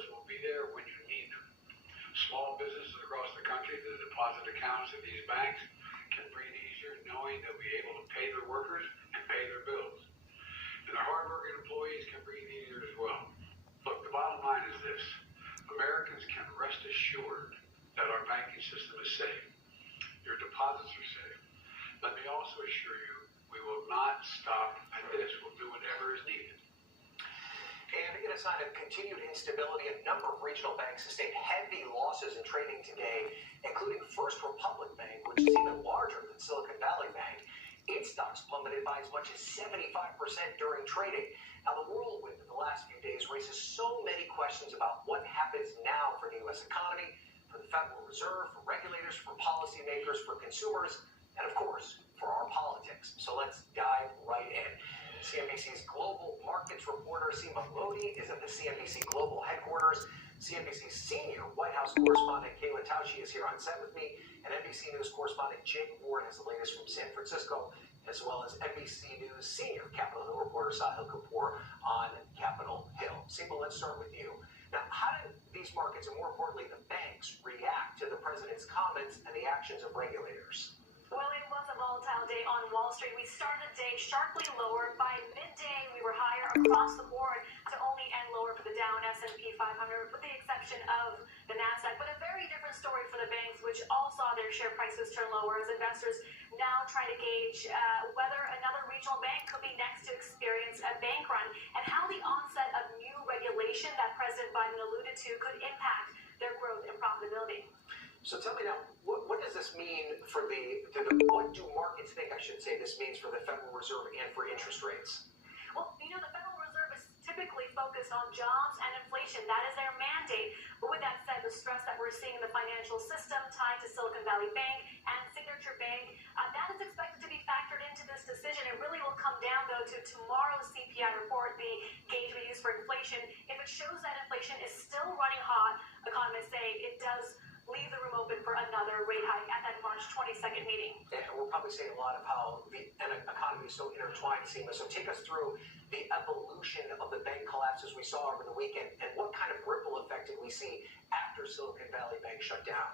office will be there when you need them. Small businesses across the country, the deposit accounts at these banks can breathe easier knowing they'll be able to pay their workers and pay their bills. And their hardworking employees can breathe easier as well. Look, the bottom line is this. Americans can rest assured that our banking system is safe. Your deposits are safe. Let me also assure you, we will not stop at this. We'll do whatever is needed. And in a sign of continued instability, a number of regional banks sustained heavy losses in trading today, including First Republic Bank, which is even larger than Silicon Valley Bank. Its stocks plummeted by as much as 75% during trading. Now, the whirlwind of the last few days raises so many questions about what happens now for the U.S. economy, for the Federal Reserve, for regulators, for policymakers, for consumers, and of course, for our politics. So let's dive right in. CNBC's global markets reporter Seema Modi is at the CNBC Global headquarters. CNBC's senior White House correspondent Kayla Tausche is here on set with me, and NBC News correspondent Jake Ward has the latest from San Francisco, as well as NBC News senior Capitol Hill reporter Sahil Kapoor on Capitol Hill. Seema, let's start with you. Now, how did these markets, and more importantly, the banks, react to the president's comments and the actions of regulators? Well, it was a volatile day on Wall Street. We started the day sharply lower. By midday, we were higher across the board to only end lower for the Dow and S&P 500, with the exception of the NASDAQ. But a very different story for the banks, which all saw their share prices turn lower as investors now try to gauge whether another regional bank could be next to experience a bank run, and how the onset of new regulation that President Biden alluded to could impact their growth and profitability. So tell me now, what does this mean for what do markets think, I should say, this means for the Federal Reserve and for interest rates? Well, the Federal Reserve is typically focused on jobs and inflation. That is their mandate. But with that said, the stress that we're seeing in the financial system tied to Silicon Valley Bank and Signature Bank, that is expected to be factored into this decision. It really will come down, though, to tomorrow's CPI report, the gauge we use for inflation. If it shows that inflation is still running hot, economists say it does leave the room open for another rate hike at that March 22nd meeting. And we're probably seeing a lot of how the economy is so intertwined, Seema. So take us through the evolution of the bank collapses we saw over the weekend, and what kind of ripple effect did we see after Silicon Valley Bank shut down?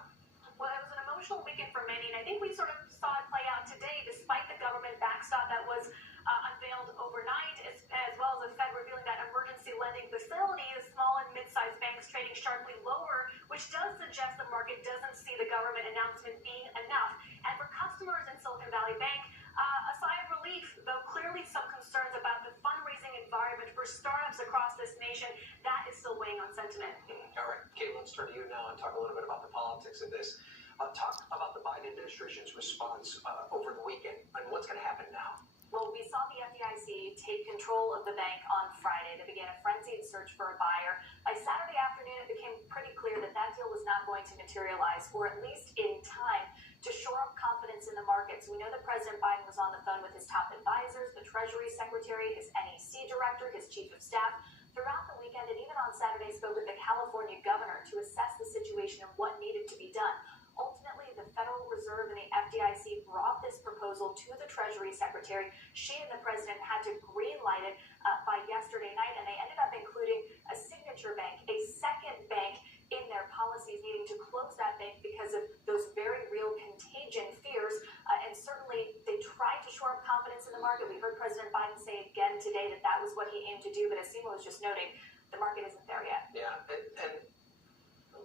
Well, it was an emotional weekend for many, and I think we sort of saw it play out today, despite the government backstop that was unveiled overnight, as well as the Fed revealing that emergency lending facility. The small and mid-sized banks trading sharply lower, which does suggest the market doesn't see the government announcement being enough. And for customers in Silicon Valley Bank, a sigh of relief, though clearly some concerns about the fundraising environment for startups across this nation. That is still weighing on sentiment. All right, Kate, let's turn to you now and talk a little bit about the politics of this. Talk about the Biden administration's response over the weekend and what's going to happen now. Well, we saw the FDIC take control of the bank on Friday. They began a frenzied search for a buyer. By Saturday afternoon, it became pretty clear that that deal was not going to materialize, or at least in time, to shore up confidence in the markets. We know that President Biden was on the phone with his top advisors, the Treasury Secretary, his NEC Director, his Chief of Staff, throughout the weekend, and even on Saturday spoke with the California governor to assess the situation and what needed to be done. Ultimately, the Federal Reserve and the FDIC brought this proposal to the Treasury Secretary. She and the president had to greenlight it by yesterday night, and they ended up including a Signature Bank, a second bank, in their policies, needing to close that bank because of those very real contagion fears. And certainly, they tried to shore up confidence in the market. We heard President Biden say again today that that was what he aimed to do, but as Seema was just noting, the market isn't there yet. Yeah, and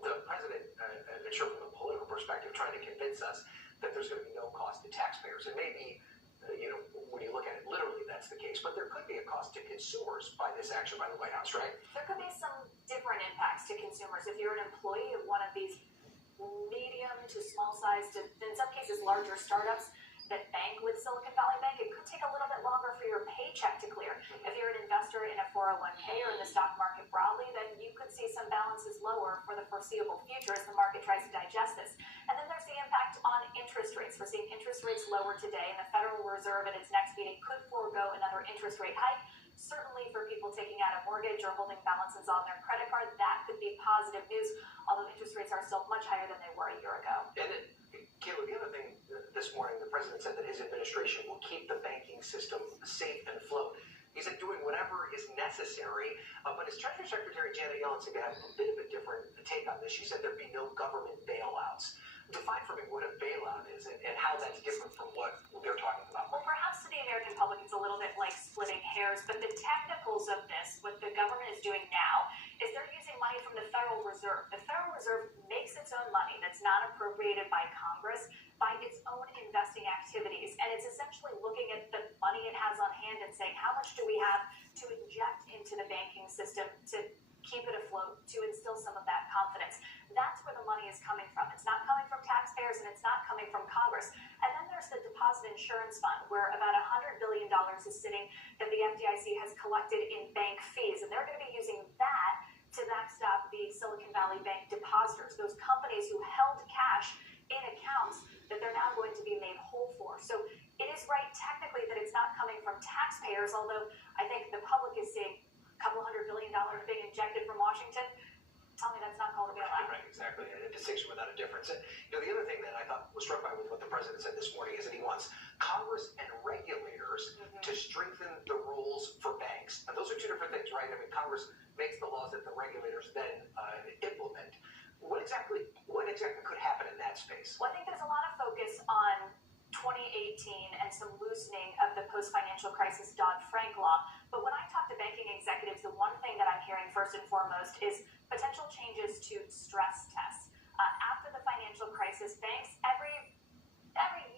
the president, I'm sure from a political perspective, trying to convince us that there's going to be no cost to taxpayers. And maybe, when you look at it, literally that's the case. But there could be a cost to consumers by this action by the White House, right? There could be some different impacts to consumers. If you're an employee of one of these medium to small sized, in some cases larger startups that bank with Silicon Valley Bank, it could take a little bit longer for your paycheck to clear. If you're an investor in a 401k or in the stock market broadly, then you could see some balances lower for the foreseeable future as the market tries to digest this. And then there's the impact on interest rates. We're seeing interest rates lower today, and the Federal Reserve at its next meeting could forego another interest rate hike. Certainly for people taking out a mortgage or holding balances on their credit card, that could be positive news, although interest rates are still much higher than they were a year ago. And Caleb, the other thing, this morning the president said that his administration will keep the banking system safe and afloat. He said doing whatever is necessary, but as Treasury Secretary Janet Yellen said, had a bit of a different take on this. She said there'd be no government bailouts. Define for me what a bailout is and how that's different from what they're talking about. Well, perhaps to the American public, it's a little bit like splitting hairs, but the technicals of this, what the government is doing now, is they're using money from the Federal Reserve. The Federal Reserve makes its own money that's not appropriated by Congress by its own investing activities. And it's essentially looking at the money it has on hand and saying, how much do we have to inject into the banking system to keep it afloat, to instill some of that confidence. That's where the money is coming from. It's not coming from taxpayers and it's not coming from Congress. And then there's the Deposit Insurance Fund, where about $100 billion is sitting that the FDIC has collected in bank fees. And they're going to be using that to backstop the Silicon Valley Bank depositors, those companies who held cash in accounts that they're now going to be made whole for. So it is right technically that it's not coming from taxpayers, although I think the public is seeing $200 billion being injected from Washington. Tell me that's not called a bailout. Right, exactly. A distinction without a difference. The other thing that I thought was struck by with what the president said this morning is that he wants Congress and regulators to strengthen the rules for banks. And those are two different things, right? I mean, Congress makes the laws that the regulators then implement. What exactly could happen in that space? Well, I think there's a lot of focus on 2018 and some loosening of the post-financial crisis Dodd-Frank law. But when I talk to banking executives, the one thing that I'm hearing first and foremost is potential changes to stress tests. After the financial crisis, banks every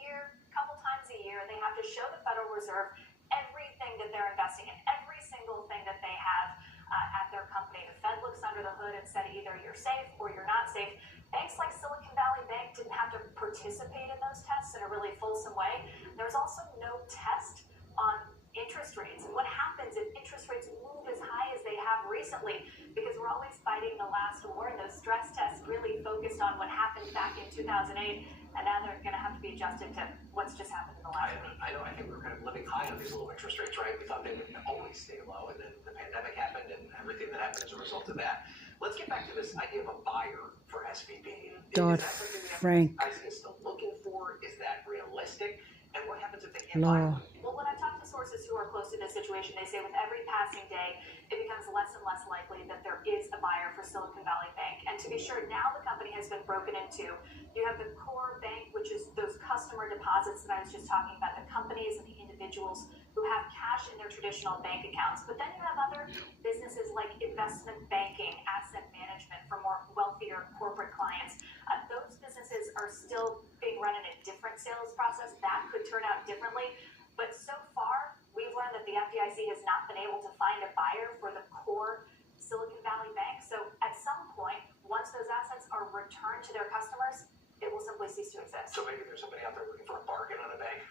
year, couple times a year, they have to show the Federal Reserve everything that they're investing in, every single thing that they have at their company. The Fed looks under the hood and said either you're safe or you're not safe. Banks like Silicon Valley Bank didn't have to participate in those tests in a really fulsome way. There's also no test on interest rates. And what happens if interest rates move as high as they have recently? Because we're always fighting the last war, and those stress tests really focused on what happened back in 2008, and now they're going to have to be adjusted to what's just happened in the last week. I know. I think we were kind of living high on these low interest rates, right? We thought they would always stay low, and then the pandemic happened and everything that happened as a result of that. Let's get back to this idea of a buyer for SVB. Dodd-Frank is still looking for? Is that realistic? And what happens if they can't buy one? Well, when I talk to sources who are close to this situation, they say with every passing day, it becomes less and less likely that there is a buyer for Silicon Valley Bank. And to be sure, now the company has been broken into. You have the core bank, which is those customer deposits that I was just talking about, the companies and the individuals who have cash in their traditional bank accounts. But then you have other businesses like investment banking, asset management for more wealthier corporate clients. Those businesses are still being run in a different sales process. That could turn out differently. But so far, we've learned that the FDIC has not been able to find a buyer for the core Silicon Valley Bank. So at some point, once those assets are returned to their customers, it will simply cease to exist. So maybe there's somebody out there looking for a bargain on a bank.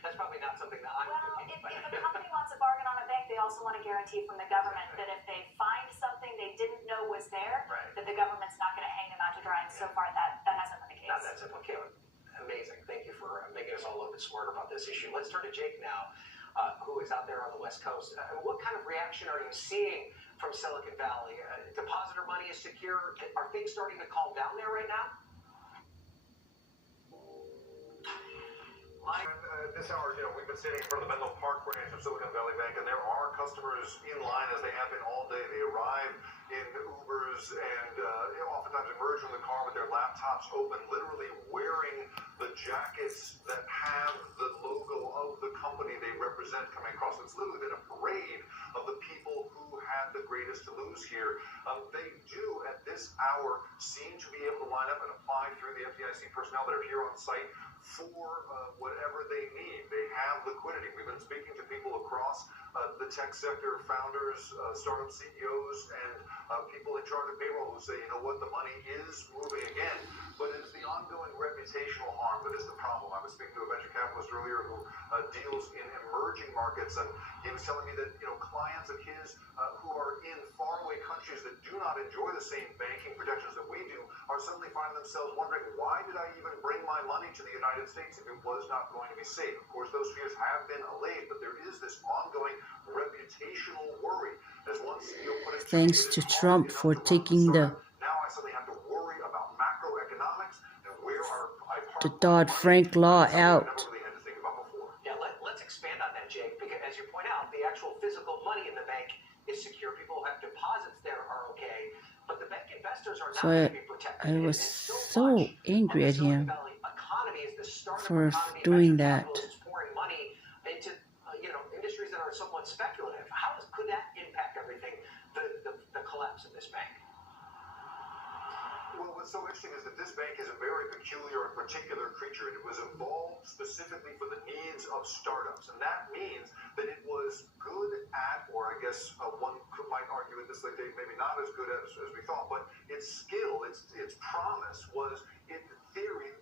That's probably not something that I'm thinking. Well, if a company wants a bargain on a bank, they also want a guarantee from the government that if they find something they didn't know was there, that the government's not going to hang them out to dry. And so far, that hasn't been the case. Not that simple. Okay, amazing. Thank you for making us all a little bit smarter about this issue. Let's turn to Jake now, who is out there on the West Coast. What kind of reaction are you seeing from Silicon Valley? Depositor money is secure. Are things starting to calm down there right now? This hour, we've been sitting in front of the Menlo Park branch of Silicon Valley Bank, and there are customers in line as they have been all day. They arrive in Ubers and oftentimes emerge from the car with their laptops open, literally wearing the jackets that have the logo of the company they represent coming across. It's literally been a parade of the people who had the greatest to lose here. They do, at this hour, seem to be able to line up and apply through the FDIC personnel that are here on site for whatever they need. They have liquidity. We've been speaking to people across the tech sector, founders, startup CEOs, and people in charge of payroll who say, you know what, the money is moving again. But it's the ongoing reputational harm that is the problem. I was speaking to a venture capitalist earlier who deals in emerging markets, and he was telling me that clients of his who are in faraway countries that do not enjoy the same banking protections that we do are suddenly finding themselves wondering, why did I even bring my money to the United States if it was not going to be safe? Of course, those fears have been allayed, but there is this ongoing reputational worry. As one CEO put it, thanks to Trump for taking the Dodd-Frank law out. Yeah, let's expand on that, Jake, because as you point out, the actual physical are not So going to be protected. I was And so much angry of the at Silicon him Valley economy is the startup for economy. doing Venture that. capitalists pouring money into industries that are somewhat speculative. Could that impact everything? The collapse of this bank. Well, what's so interesting is that this bank is a very peculiar and particular creature. It was evolved specifically for the needs of startups, and that means that it was good at, or I guess one might argue at this late date, maybe not as good as we thought, but its skill, its promise was in theory,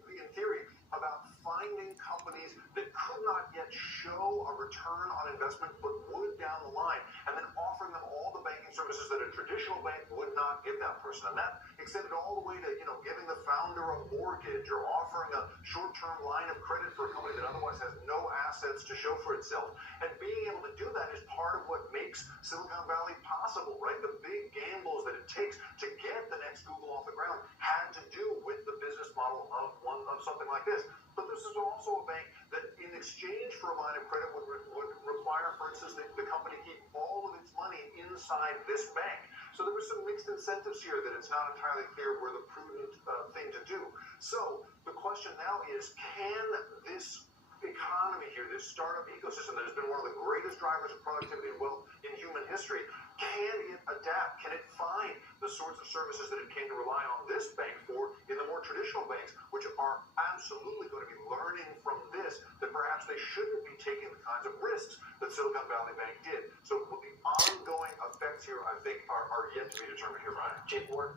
about finding companies that could not yet show a return on investment, but would down the line, and then offering them all the banking services that a traditional bank would not give that person. And that extended all the way to, giving the founder a mortgage or offering a short-term line of credit for a company that otherwise has no assets to show for itself. And being able to do that is part of what makes Silicon Valley possible, right? The big gambles that it takes to get the next Google off the ground had to do with the business model of something like this. But this is also a bank that, in exchange for a line of credit, would require, for instance, that the company keep all of its money inside this bank. So there were some mixed incentives here that it's not entirely clear were the prudent thing to do. So the question now is, can this economy here, this startup ecosystem that has been one of the greatest drivers of productivity and wealth in human history, can it adapt? Can it find the sorts of services that it came to rely on this bank for in the more traditional banks, which are absolutely going to be learning from this, that perhaps they shouldn't be taking the kinds of risks that Silicon Valley Bank did. So the ongoing effects here, I think, are yet to be determined here, Ryan. Jake Ward,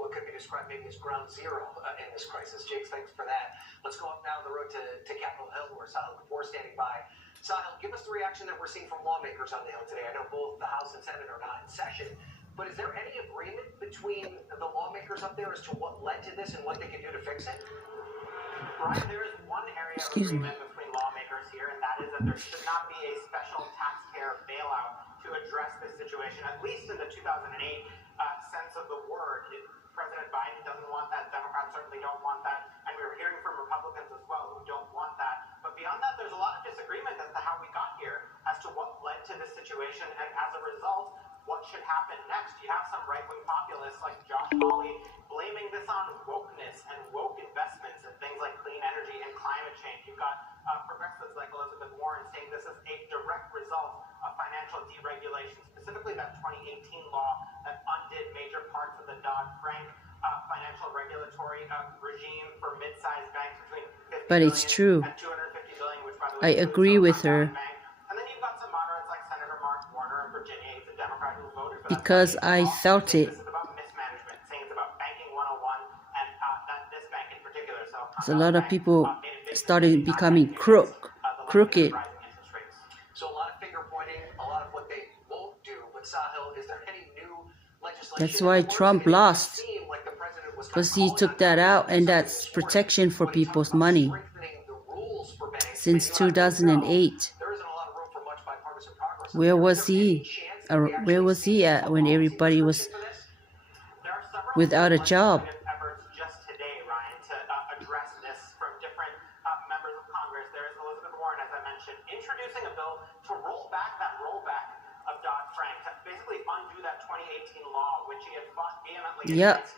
what could be described maybe as ground zero in this crisis. Jake, thanks for that. Let's go up now the road to Capitol Hill, where Sahil Kapoor is standing by. Sahil, give us the reaction that we're seeing from lawmakers on the Hill today. I know both the House and Senate are not in session, but is there any agreement between the lawmakers up there as to what led to this and what they can do to fix it? Ryan, there is one area of agreement between lawmakers here, and that is that there should not be a special taxpayer bailout to address this situation, at least in the 2008 sense of the word. President Biden doesn't want that. Democrats certainly don't want that. And we were hearing from Republicans as well who don't want that. But beyond that, there's a lot of disagreement as to how we got here, as to what led to this situation, and as a result, what should happen next. You have some right-wing populists like Josh Hawley blaming this on wokeness and woke investments in things like clean energy and climate change. You've got progressives like Elizabeth Warren saying this is a direct result of financial deregulation, specifically that 2018 law that undid major parts of the Dodd-Frank financial regulatory regime for mid-sized banks between 50 But it's true. and 250 billion, which, by the I way, agree with her. And then you've got some moderates like Senator Mark Warner of Virginia. He's a Democrat who voted for Because that. I felt it. This is about mismanagement, saying it's about banking 101, and that this bank in particular. So a lot of people started becoming crooked. So a lot of finger pointing, a lot of what they won't do. But Sahil, is there any new legislation? That's why Trump lost, because he took that out, and that's protection for people's money. Since 2008, where was he? Where was he at when everybody was without a job? Just today, Ryan, to address this from different members of Congress. There is Elizabeth Warren, as I mentioned, introducing a bill to roll back that rollback of Dodd-Frank, to basically undo that 2018 law, which he had fought vehemently against